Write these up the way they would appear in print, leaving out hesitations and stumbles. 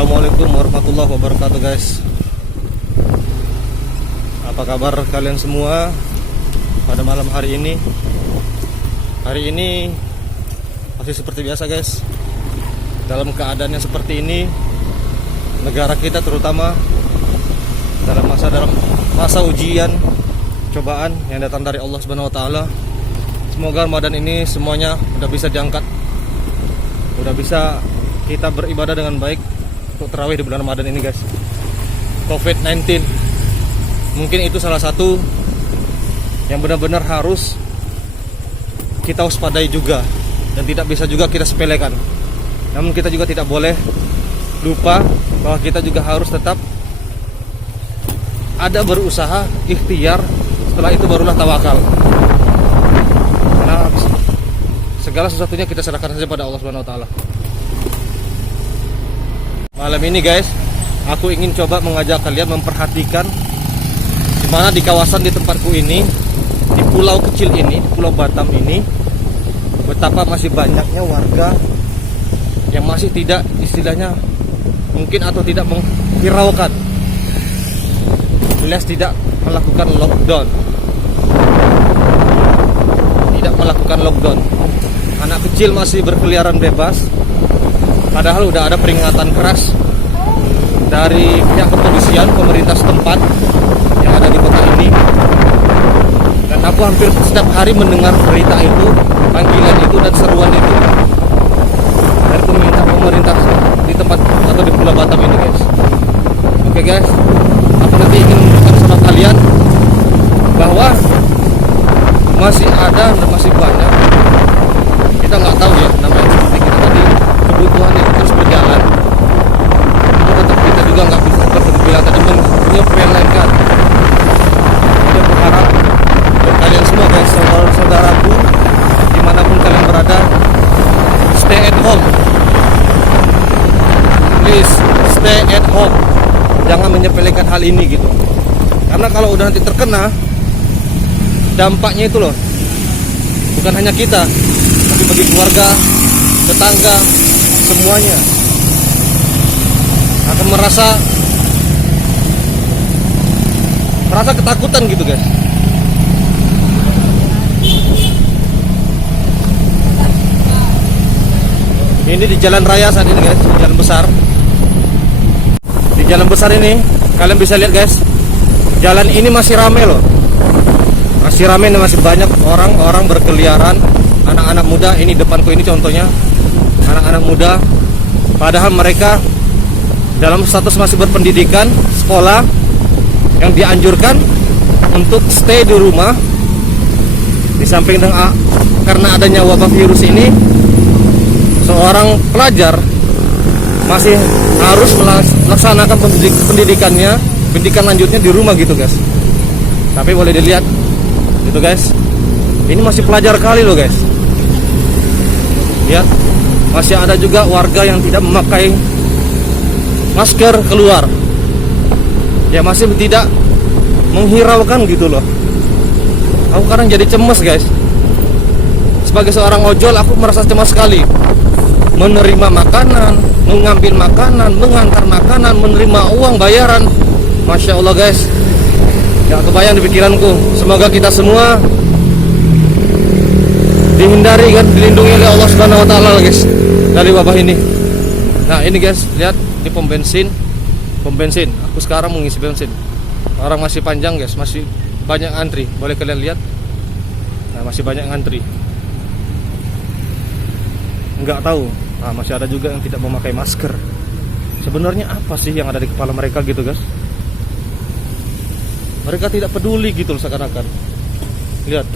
Assalamualaikum warahmatullahi wabarakatuh guys. Apa kabar kalian semua pada malam hari ini? Hari ini masih seperti biasa guys. Dalam keadaan yang seperti ini, negara kita terutama dalam masa ujian, cobaan yang datang dari Allah Subhanahu wa taala. Semoga Ramadan ini semuanya udah bisa diangkat. Udah bisa kita beribadah dengan baik untuk tarawih di bulan Ramadan ini guys. COVID-19 mungkin itu salah satu yang benar-benar harus kita waspadai juga, dan tidak bisa juga kita sepelekan. Namun kita juga tidak boleh lupa bahwa kita juga harus tetap ada berusaha, ikhtiar. Setelah itu barulah tawakal. Karena segala sesuatunya kita serahkan saja pada Allah Subhanahu wa taala. Malam ini guys, aku ingin coba mengajak kalian memperhatikan di mana di kawasan di tempatku ini, di pulau kecil ini, Pulau Batam ini, betapa masih banyaknya warga yang masih tidak, istilahnya mungkin atau tidak menghiraukan, alias tidak melakukan lockdown. Tidak melakukan lockdown. Anak kecil masih berkeliaran bebas. Padahal udah ada peringatan keras dari pihak kepolisian, pemerintah setempat yang ada di kota ini. Dan aku hampir setiap hari mendengar berita itu, panggilan itu dan seruan itu dari pemerintah di tempat atau di Pulau Batam ini guys. Oke guys, aku nanti ingin menunjukkan sama kalian bahwa masih ada dan masih banyak, kita nggak tahu ya namanya seperti kita tadi, kebutuhan itu terus berjalan. Itu tetap kita juga nggak bisa seperti bilang tadi menyepelekan. Saya berharap buat kalian semua guys, saudara-saudaraku dimanapun kalian berada, stay at home. Please stay at home. Jangan menyepelekan hal ini gitu. Karena kalau udah nanti terkena, dampaknya itu loh, bukan hanya kita, tapi bagi keluarga, tetangga, semuanya akan merasa ketakutan gitu guys. Ini di jalan raya saat ini guys, jalan besar. Di jalan besar ini kalian bisa lihat guys, jalan ini masih ramai loh. Masih ramai dan masih banyak orang-orang berkeliaran, anak-anak muda. Ini depanku ini contohnya anak-anak muda, padahal mereka dalam status masih berpendidikan, sekolah, yang dianjurkan untuk stay di rumah. Di samping dengan karena adanya wabah virus ini, seorang pelajar masih harus melaksanakan pendidikan lanjutnya di rumah gitu guys. Tapi boleh dilihat gitu guys, ini masih pelajar kali loh guys. Lihat, masih ada juga warga yang tidak memakai masker keluar. Ya masih tidak menghiraukan gitu loh. Aku kadang jadi cemas guys. Sebagai seorang ojol, aku merasa cemas sekali. Menerima makanan, mengambil makanan, mengantar makanan, menerima uang bayaran. Masya Allah guys, gak kebayang di pikiranku. Semoga kita semua dihindari kan, dilindungi oleh Allah Subhanahu wa taala guys dari wabah ini. Nah, ini guys, lihat di pom bensin. Aku sekarang mengisi bensin. Orang masih panjang guys, masih banyak antri. Boleh kalian lihat. Nah, masih banyak antri. Enggak tahu. Nah, masih ada juga yang tidak memakai masker. Sebenarnya apa sih yang ada di kepala mereka gitu guys? Mereka tidak peduli gitu loh seakan-akan. Lihat,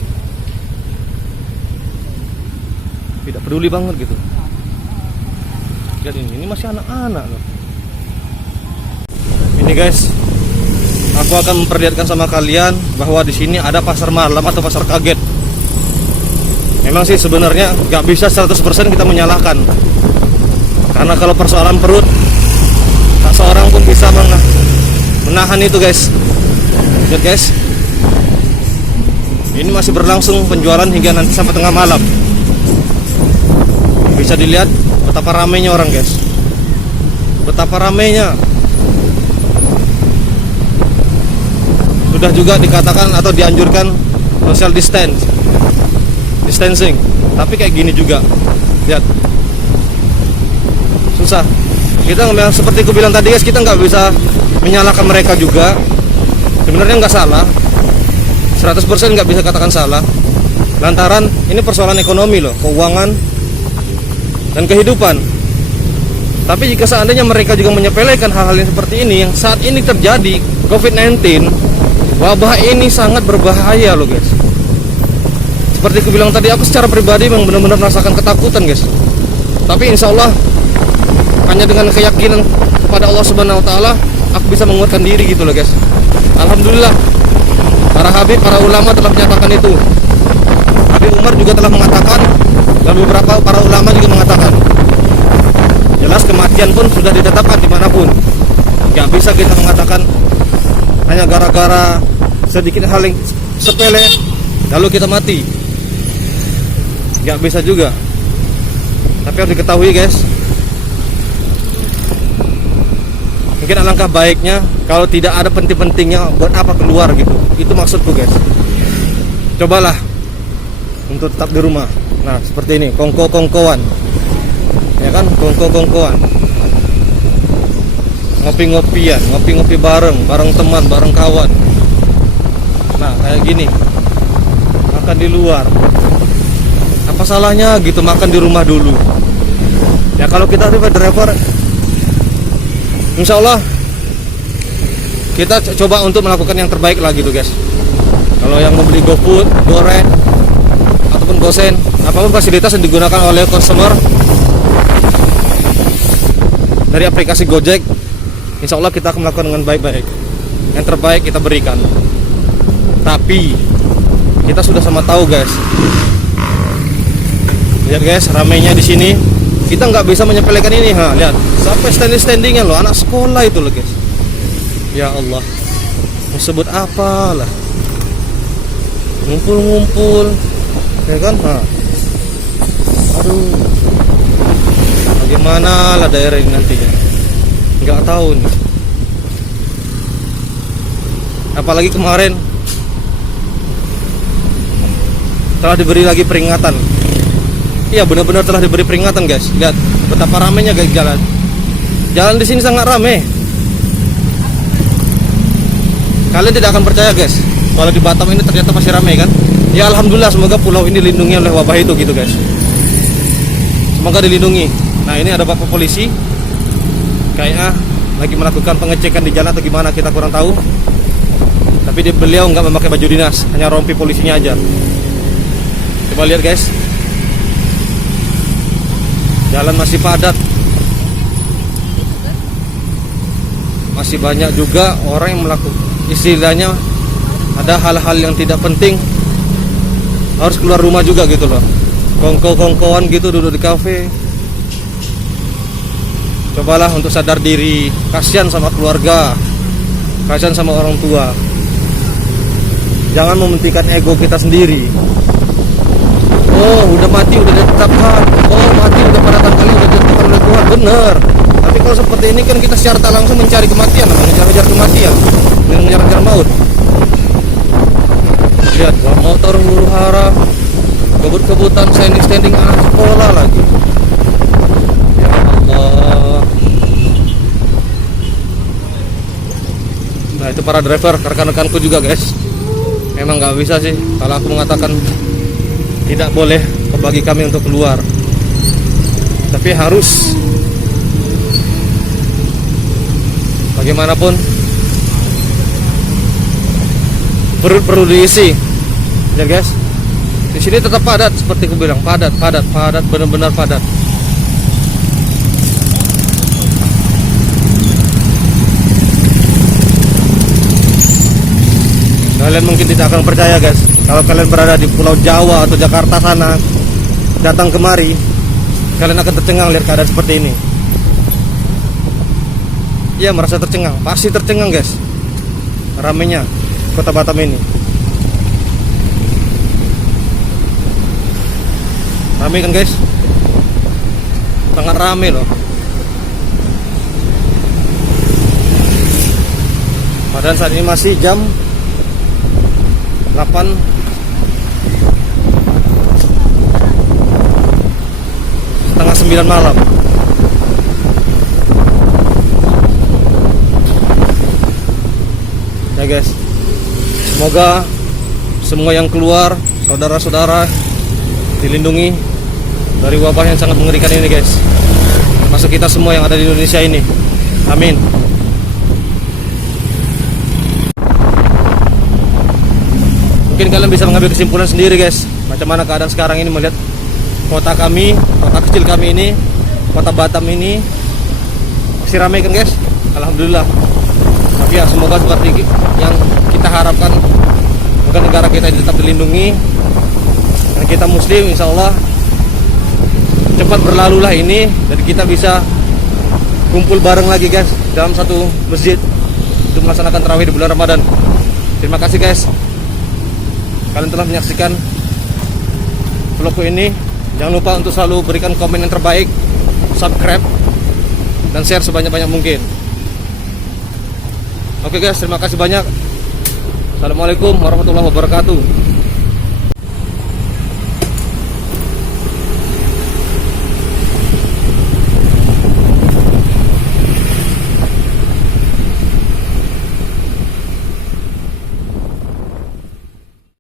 tidak peduli banget gitu. Lihat ini masih anak-anak loh. Ini guys, aku akan memperlihatkan sama kalian bahwa di sini ada pasar malam atau pasar kaget. Memang sih sebenarnya nggak bisa 100% kita menyalahkan, karena kalau persoalan perut, tak seorang pun bisa menahan itu guys. Lihat guys, ini masih berlangsung penjualan hingga nanti sampai tengah malam. Bisa dilihat betapa ramainya orang guys. betapa ramainya. Sudah juga dikatakan atau dianjurkan social distancing, tapi kayak gini juga, lihat, susah. Kita memang seperti aku bilang tadi guys, kita nggak bisa menyalahkan mereka juga. Sebenarnya nggak salah, 100% nggak bisa katakan salah. Lantaran ini persoalan ekonomi loh, keuangan dan kehidupan. Tapi jika seandainya mereka juga menyepelekan hal-hal yang seperti ini, yang saat ini terjadi COVID-19, wabah ini sangat berbahaya loh guys. Seperti aku bilang tadi, aku secara pribadi memang benar-benar merasakan ketakutan guys. Tapi insya Allah hanya dengan keyakinan kepada Allah Subhanahu Wa Taala, aku bisa menguatkan diri gitu loh guys. Alhamdulillah, para habib, para ulama telah menyatakan itu. Habib Umar juga telah mengatakan, dan beberapa para ulama juga mengatakan, jelas kematian pun sudah ditetapkan dimanapun. Gak bisa kita mengatakan hanya gara-gara sedikit hal yang sepele lalu kita mati. Gak bisa juga. Tapi harus diketahui guys, mungkin alangkah baiknya kalau tidak ada penting-pentingnya, buat apa keluar gitu. Itu maksudku guys. Cobalah untuk tetap di rumah. Nah seperti ini, kongko-kongkoan, ya kan, kongko-kongkoan, ngopi-ngopian, ngopi-ngopi bareng teman, bareng kawan. Nah kayak gini, makan di luar, apa salahnya gitu makan di rumah dulu. Ya kalau kita driver, insya Allah kita coba untuk melakukan yang terbaik lah gitu guys. Kalau yang membeli GoFood, GoRed ataupun GoSend, apapun fasilitas yang digunakan oleh customer dari aplikasi Gojek, insya Allah kita akan melakukan dengan baik-baik. Yang terbaik kita berikan. Tapi kita sudah sama tahu guys. Lihat guys, ramainya di sini. Kita nggak bisa menyepelekan ini, lihat. Sampai standing-standingan loh, anak sekolah itu loh guys. Ya Allah, mau sebut apalah, ngumpul-ngumpul, ya kan? Aduh, bagaimana lah daerah ini nantinya? Nggak tahu nih. Apalagi kemarin telah diberi lagi peringatan. Iya benar-benar telah diberi peringatan guys. Lihat betapa ramainya guys jalan. Jalan di sini sangat ramai. Kalian tidak akan percaya guys, kalau di Batam ini ternyata masih ramai kan. Ya alhamdulillah, semoga pulau ini dilindungi oleh wabah itu gitu guys. Semoga dilindungi. Nah ini ada bapak polisi, kayaknya lagi melakukan pengecekan di jalan atau gimana, kita kurang tahu. Tapi beliau nggak memakai baju dinas, hanya rompi polisinya aja. Coba lihat guys, jalan masih padat, masih banyak juga orang yang melakukan, istilahnya ada hal-hal yang tidak penting harus keluar rumah juga gitu loh. Kongko-kongkoan gitu duduk di kafe. Cobalah untuk sadar diri, kasihan sama keluarga, kasihan sama orang tua. Jangan mementingkan ego kita sendiri. Oh udah mati, udah ditetapkan. Oh mati udah pada tanggal udah ditetapkan oleh Tuhan. Bener. Tapi kalau seperti ini kan kita secara tak langsung mencari kematian, mengejar-ngejar kematian, mengejar-ngejar maut. Lihat, motor huru hara, kebut-kebutan, standing anak sekolah lagi. Ya Allah. Nah itu para driver, rekan-rekanku juga guys. Memang nggak bisa sih kalau aku mengatakan tidak boleh bagi kami untuk keluar, tapi harus bagaimanapun perlu diisi ya guys. Di sini tetap padat seperti aku bilang, padat, benar-benar padat. Kalian mungkin tidak akan percaya guys, kalau kalian berada di Pulau Jawa atau Jakarta sana, datang kemari, kalian akan tercengang lihat keadaan seperti ini. Iya, merasa tercengang, pasti tercengang guys. Ramainya kota Batam ini. Ramai kan guys? Sangat ramai loh. Dan saat ini masih jam 8 setengah 9 malam. Ya guys, semoga semua yang keluar, saudara-saudara, dilindungi dari wabah yang sangat mengerikan ini guys, termasuk kita semua yang ada di Indonesia ini. Amin. Mungkin kalian bisa mengambil kesimpulan sendiri guys, macam mana keadaan sekarang ini, melihat kota kami, kota kecil kami ini, kota Batam ini masih ramai kan guys. Alhamdulillah. Tapi ya semoga seperti yang kita harapkan, semoga negara kita tetap dilindungi dan kita muslim, insya Allah cepat berlalulah ini dan kita bisa kumpul bareng lagi guys dalam satu masjid untuk melaksanakan tarawih di bulan Ramadan. Terima kasih guys, kalian telah menyaksikan vlogku ini. Jangan lupa untuk selalu berikan komen yang terbaik, subscribe, dan share sebanyak-banyak mungkin. Oke guys, terima kasih banyak. Assalamualaikum warahmatullahi wabarakatuh.